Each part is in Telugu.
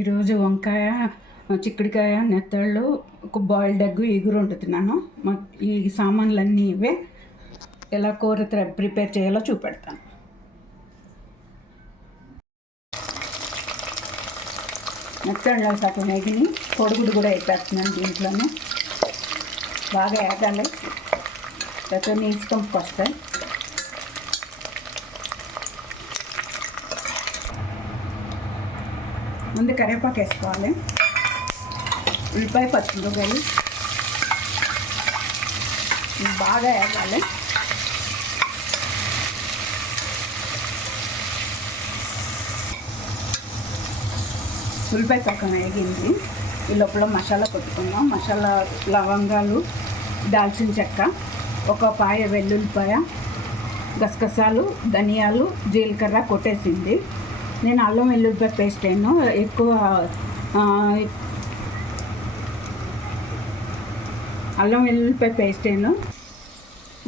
ఈరోజు వంకాయ, చిక్కుడుకాయ, నెత్తళ్ళు, ఒక బాయిల్డ్ ఎగ్, ఇగురు వండుతున్నాను. ఈ సామాన్లన్నీ ఇవే. ఎలా కూర ప్రిపేర్ చేయాలో చూపెడతాను. నెత్తళ్ళు సగం వేగిని, కోడిగుడ్డు కూడా వేసేస్తున్నాను దీంట్లోనే. బాగా వేగాలి, లేకపోతే నీసు కంపుకి వస్తాయి. ముందు కరివేపాకు వేసుకోవాలి, ఉల్లిపాయ, పచ్చిమిరపకాయలు బాగా వేగాలి. ఉల్లిపాయ సగం వేగింది. ఈ లోపల మసాలా కొట్టుకుందాం. మసాలా లవంగాలు, దాల్చిన చెక్క, ఒక పాయ వెల్లుల్లిపాయ, గసగసాలు, ధనియాలు, జీలకర్ర కొట్టేసింది. నేను అల్లం వెల్లుల్లిపాయ పేస్ట్ అయినా ఎక్కువ అల్లం వెల్లుల్లిపాయ పేస్ట్ అయినా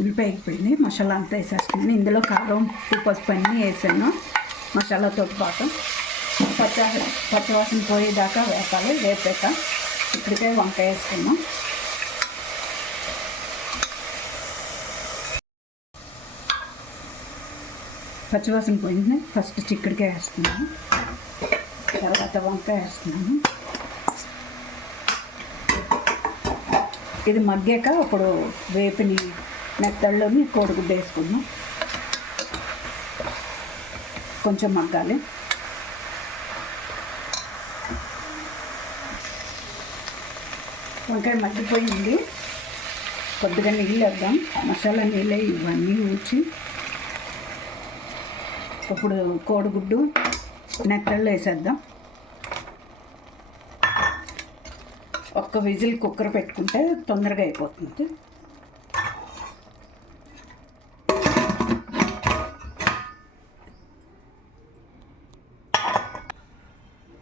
ఉల్లిపాయ ఎగిపోయింది. మసాలా అంతా వేసేస్తున్నాను. ఇందులో కారం, ఉప్పు, పసుపు అన్నీ వేసాను. మసాలాతో పాటు పచ్చవాసన పోయేదాకా వేపాలి. వేపాక ఇప్పటికే వంకాయ వేసుకున్నాం. పచ్చివాసన పోయింది. ఫస్ట్ చిక్కుడుకాయ వేస్తున్నాను, తర్వాత వంకాయ వేస్తున్నాను. ఇది మగ్గాక అప్పుడు వేపిని నెత్తళ్ళని కోడిగుడ్డు వేసుకున్నాం. కొంచెం మగ్గాలి. వంకాయ మగ్గిపోయింది. కొద్దిగా నీళ్ళు వేద్దాం. మసాలా నీళ్ళే ఇవన్నీ ఊచి ఇప్పుడు కోడిగుడ్డు, నెత్తళ్ళు వేసేద్దాం. ఒక్క విజిల్ కుక్కర్ పెట్టుకుంటే తొందరగా అయిపోతుంది.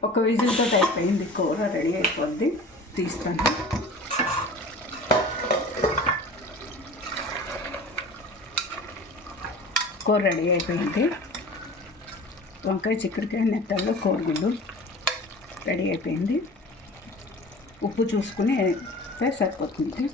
ఒక విజిల్తో అయిపోయింది. కూర రెడీ అయిపోద్ది. తీస్తాను. కూర రెడీ అయిపోయింది. వంకాయ, చిక్కుడుకాయ, నెత్తళ్ళు, కోడిగుడ్డు రెడీ అయిపోయింది. ఉప్పు చూసుకుని వేస్తే సరిపోతుంది.